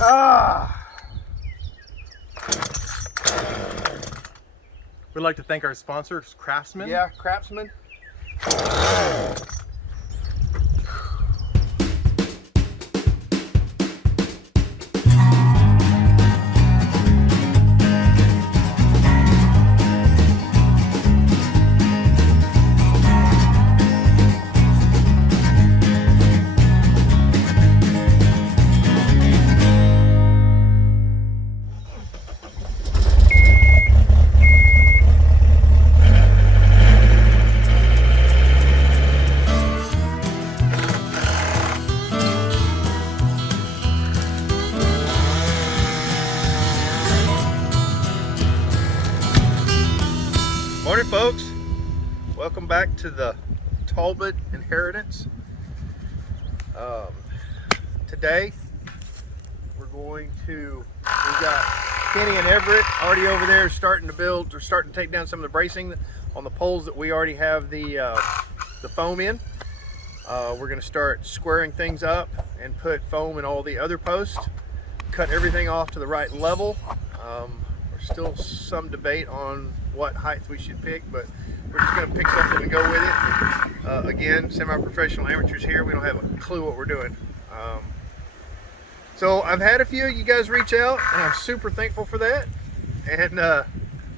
Ah! We'd like to thank our sponsors, Craftsman. Yeah, Craftsman. Morning, folks. Welcome back to the Talbot inheritance. Today we've got Kenny and Everett already over there starting to build or starting to take down some of the bracing on the poles that we already have the foam in. We're going to start squaring things up and put foam in all the other posts, cut everything off to the right level. There's still some debate on what height we should pick, but we're just going to pick something and go with it. Again, semi-professional amateurs here, we don't have a clue what we're doing. So I've had a few of you guys reach out, and I'm super thankful for that. And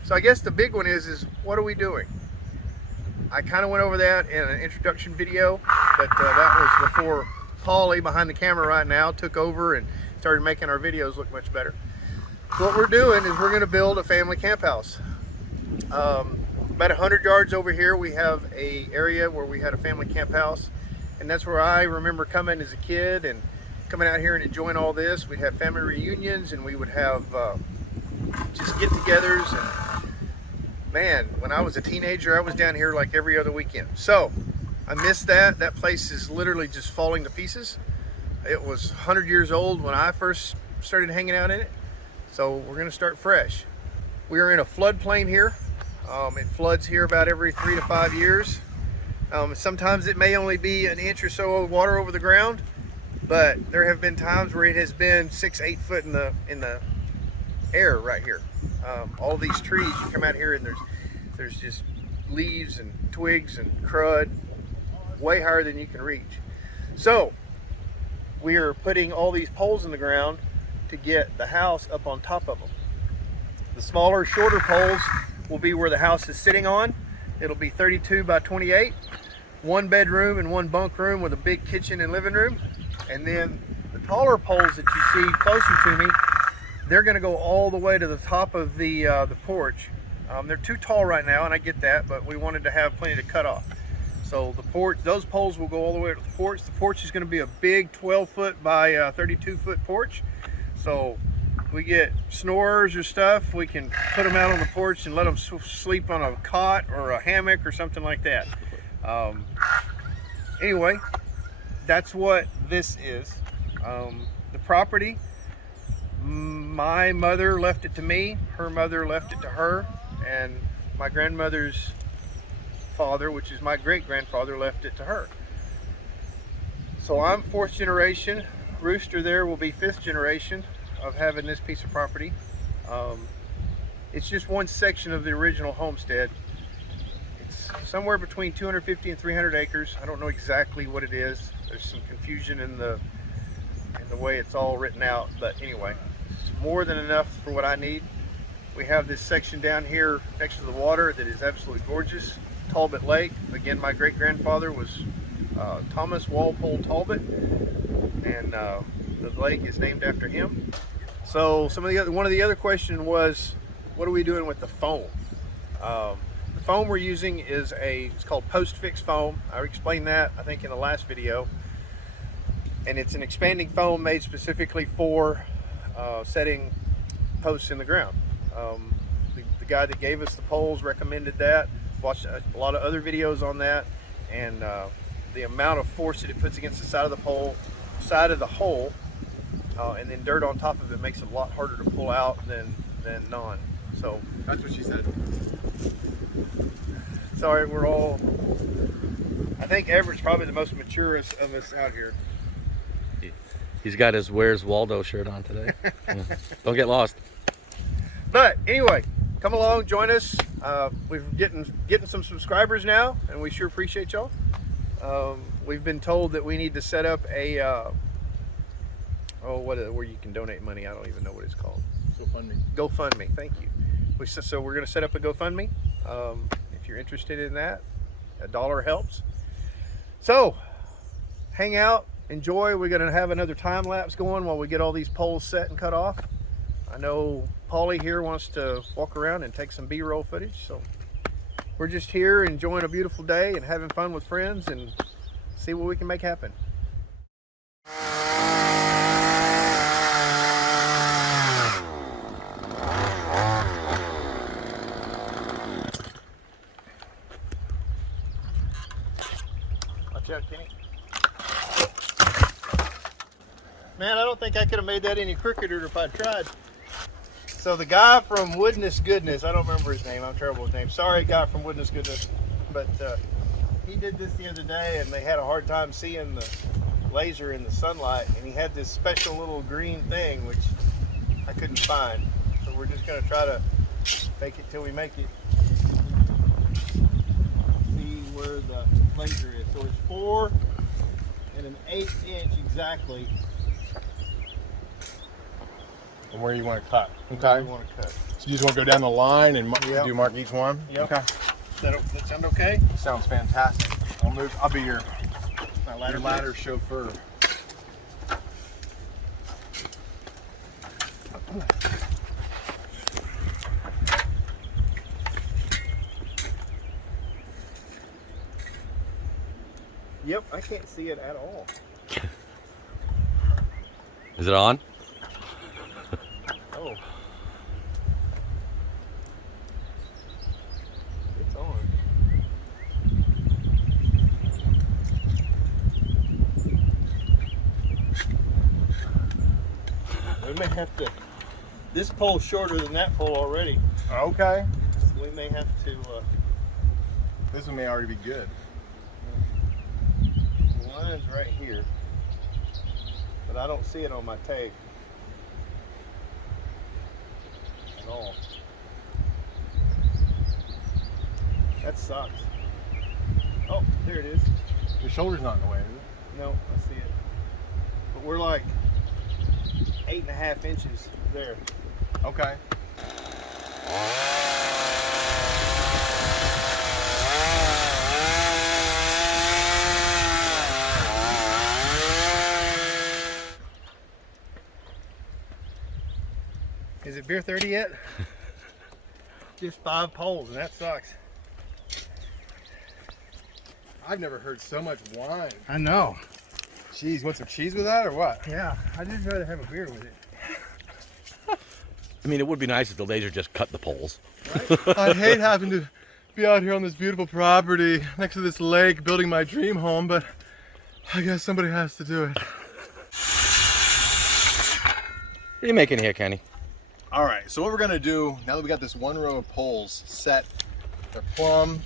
so I guess the big one is what are we doing? I kind of went over that in an introduction video, but that was before Paulie behind the camera right now took over and started making our videos look much better. What we're doing is we're going to build a family camp house. About 100 yards over here we have a area where we had a family camp house, and that's where I remember coming as a kid and coming out here and enjoying all this. We'd have family reunions and we would have just get-togethers, and man, when I was a teenager I was down here like every other weekend. So I missed that. That place is literally just falling to pieces. It was 100 years old when I first started hanging out in it. So we're going to start fresh. We are in a floodplain here. It floods here about every 3 to 5 years. Sometimes it may only be an inch or so of water over the ground, but there have been times where it has been 6-8 foot in the air right here. All these trees, you come out here and there's just leaves and twigs and crud way higher than you can reach. So we are putting all these poles in the ground to get the house up on top of them. The smaller, shorter poles will be where the house is sitting on. It'll be 32 by 28, 1 bedroom and 1 bunk room with a big kitchen and living room. And then the taller poles that you see closer to me, they're going to go all the way to the top of the porch. They're too tall right now, and I get that, but we wanted to have plenty to cut off. So the porch, those poles will go all the way to the porch. The porch is going to be a big 12-foot by 32-foot porch. So we get snorers or stuff, we can put them out on the porch and let them sleep on a cot or a hammock or something like that. Anyway, that's what this is. The property, my mother left it to me, her mother left it to her, and my grandmother's father, which is my great-grandfather, left it to her. So I'm 4th generation. Rooster there will be 5th generation of having this piece of property. It's just one section of the original homestead. It's somewhere between 250 and 300 acres. I don't know exactly what it is. There's some confusion in the way it's all written out, but anyway, it's more than enough for what I need. We have this section down here next to the water that is absolutely gorgeous. Talbot Lake. Again, my great-grandfather was Thomas Walpole Talbot, and the lake is named after him. So one of the other questions was, what are we doing with the foam? The foam we're using is it's called post-fix foam. I explained that, I think, in the last video. And it's an expanding foam made specifically for setting posts in the ground. The guy that gave us the poles recommended that. Watched a lot of other videos on that, and the amount of force that it puts against the side of the hole, and then dirt on top of it makes it a lot harder to pull out than non. So that's what she said. Sorry, I think Everett's probably the most mature of us out here. He's got his Where's Waldo shirt on today. Yeah. Don't get lost. But anyway, come along, join us. We're getting some subscribers now, and we sure appreciate y'all. We've been told that we need to set up a where you can donate money. I don't even know what it's called. GoFundMe. Thank you. So we're going to set up a GoFundMe. If you're interested in that, $1 helps. So hang out, enjoy. We're going to have another time lapse going while we get all these poles set and cut off. I know Paulie here wants to walk around and take some B-roll footage. So we're just here enjoying a beautiful day and having fun with friends and see what we can make happen. Watch out, Kenny. Man, I don't think I could have made that any crookeder if I tried. So the guy from Woodness Goodness, I don't remember his name, I'm terrible with names. Sorry, guy from Woodness Goodness. But he did this the other day and they had a hard time seeing the laser in the sunlight, and he had this special little green thing which I couldn't find. So we're just going to try to fake it till we make it. See where the laser is. So it's 4 1/8 inch exactly. And where you want to cut. Okay. Want to cut. So you just want to go down the line and do mark each one? Yep. Okay. That sound okay? Sounds fantastic. I'll be your Ladder, ladder chauffeur. Yep, I can't see it at all. Is it on? Oh. It's on. We may have to, this pole's shorter than that pole already. Okay. So we may have to, This one may already be good. the line's right here, but I don't see it on my tape at all. That sucks. Oh, there it is. Your shoulder's not in the way, is it? No, I see it. But we're like 8.5 inches there. Okay. Is it beer 30 yet? Just 5 poles, and that sucks. I've never heard so much wine. I know. Cheese, want some cheese with that or what? Yeah, I'd just rather have a beer with it. I mean, it would be nice if the laser just cut the poles. Right? I'd hate having to be out here on this beautiful property next to this lake building my dream home, but I guess somebody has to do it. What are you making here, Kenny? All right, so what we're gonna do, now that we got this one row of poles set, they're plumb,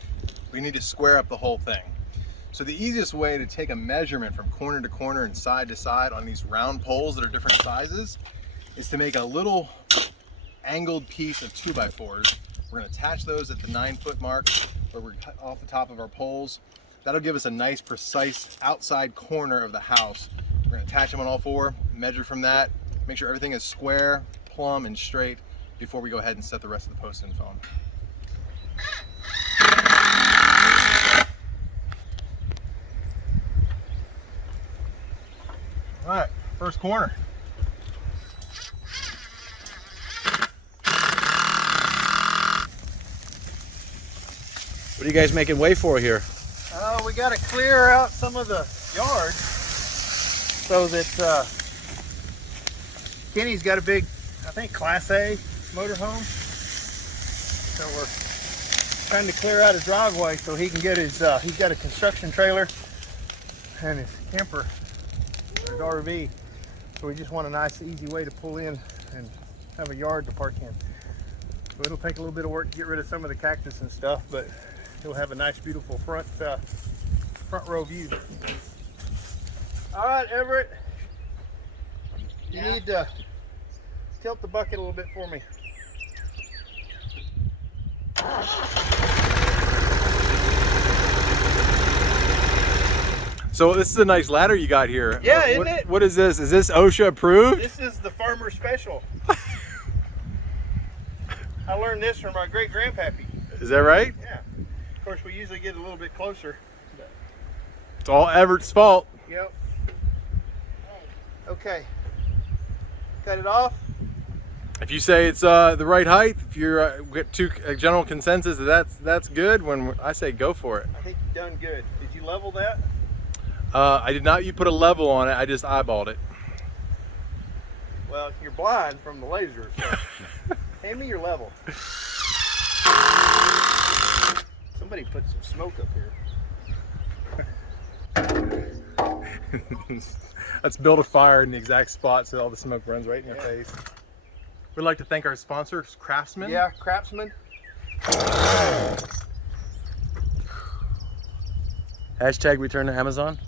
we need to square up the whole thing. So the easiest way to take a measurement from corner to corner and side to side on these round poles that are different sizes is to make a little angled piece of 2x4s. We're gonna attach those at the 9-foot mark where we're cut off the top of our poles. That'll give us a nice, precise outside corner of the house. We're gonna attach them on all 4, measure from that, make sure everything is square, plumb, and straight before we go ahead and set the rest of the posts and foam. All right, first corner. What are you guys making way for here? We got to clear out some of the yard so that Kenny's got a big, I think, Class A motorhome. So we're trying to clear out his driveway so he can get his, he's got a construction trailer and his camper, his RV. So we just want a nice, easy way to pull in and have a yard to park in. So it'll take a little bit of work to get rid of some of the cactus and stuff, but he'll have a nice, beautiful front row view. All right, Everett. You need to tilt the bucket a little bit for me. So this is a nice ladder you got here. Yeah, isn't it? What is this? Is this OSHA approved? This is the farmer special. I learned this from my great grandpappy. Is that right? Yeah. Of course, we usually get a little bit closer. It's all Everett's fault. Yep. Okay. Cut it off. If you say it's the right height, if you're get to a general consensus that that's good, when I say go for it. I think you've done good. Did you level that? I did not. You put a level on it. I just eyeballed it. Well, you're blind from the laser. So. Hand me your level. Somebody put some smoke up here. Let's build a fire in the exact spot so all the smoke runs right in your face. We'd like to thank our sponsors, Craftsman. Yeah, Craftsman. Hashtag return to Amazon.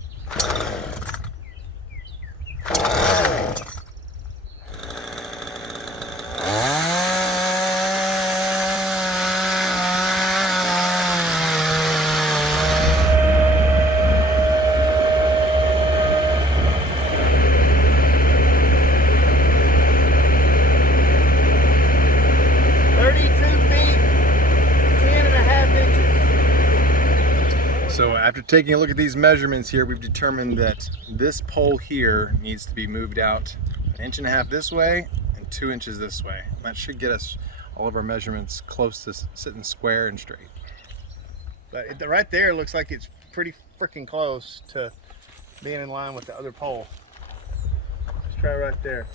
So after taking a look at these measurements here, we've determined that this pole here needs to be moved out 1.5 inches this way and 2 inches this way. That should get us all of our measurements close to sitting square and straight. But right there looks like it's pretty freaking close to being in line with the other pole. Let's try right there.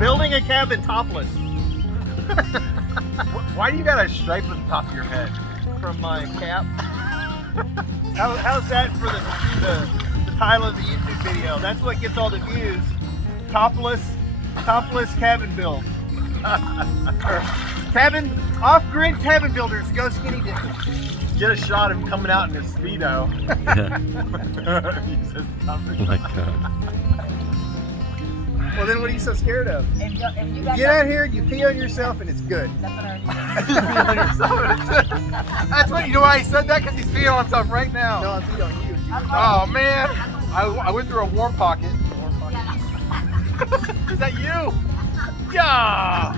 Building a cabin topless. Why do you got a stripe on the top of your head? From my cap. How's that for the title of the YouTube video? That's what gets all the views. Topless cabin build. Or off-grid cabin builders go skinny dipping. Get a shot of him coming out in his Speedo. He says Oh my God. Well, then what are you so scared of? If you got Get out here, you pee on yourself, and it's good. That's what I already That's what, you know why he said that? Because he's peeing on himself right now. No, I pee on you. Oh man, I went through a warm pocket. Is that you? Yeah.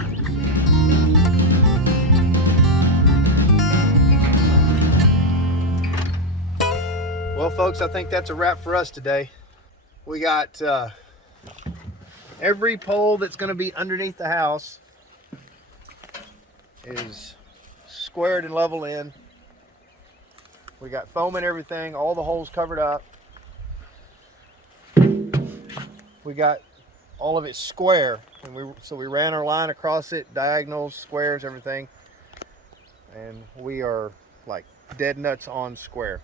Well, folks, I think that's a wrap for us today. We got every pole that's going to be underneath the house is squared and level in. We got foam and everything, all the holes covered up. We got all of it square, and so we ran our line across it, diagonals, squares, everything, and we are like dead nuts on square.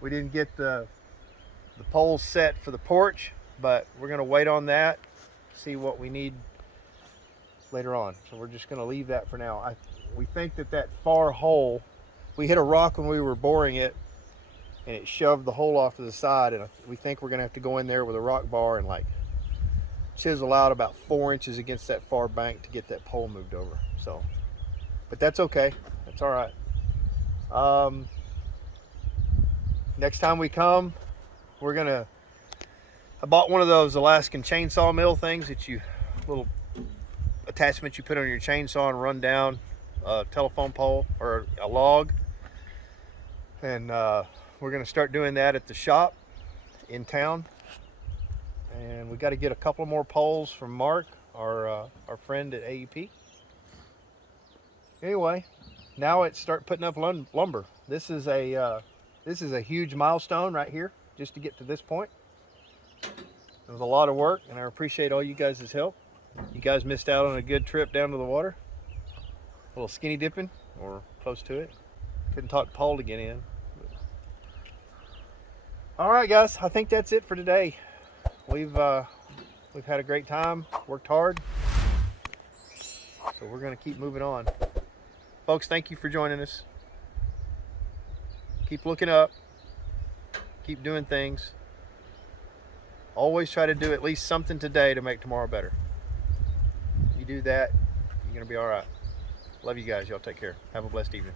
We didn't get the poles set for the porch, but we're going to wait on that, see what we need later on. So we're just going to leave that for now. We think that far hole, we hit a rock when we were boring it, and it shoved the hole off to the side, and we think we're going to have to go in there with a rock bar and like chisel out about 4 inches against that far bank to get that pole moved over. So, but that's okay. That's all right. Next time we come, I bought one of those Alaskan chainsaw mill things that little attachments you put on your chainsaw and run down a telephone pole or a log. And we're gonna start doing that at the shop in town. And we got to get a couple more poles from Mark, our friend at AEP. Anyway, now it's start putting up lumber. This is a huge milestone right here, just to get to this point. It was a lot of work, and I appreciate all you guys' help. You guys missed out on a good trip down to the water. A little skinny dipping, or close to it. Couldn't talk Paul to get in. But All right, guys, I think that's it for today. We've had a great time, worked hard, so we're gonna keep moving on. Folks, thank you for joining us. Keep looking up, keep doing things. Always try to do at least something today to make tomorrow better. You do that, you're gonna be all right. Love you guys. Y'all take care. Have a blessed evening.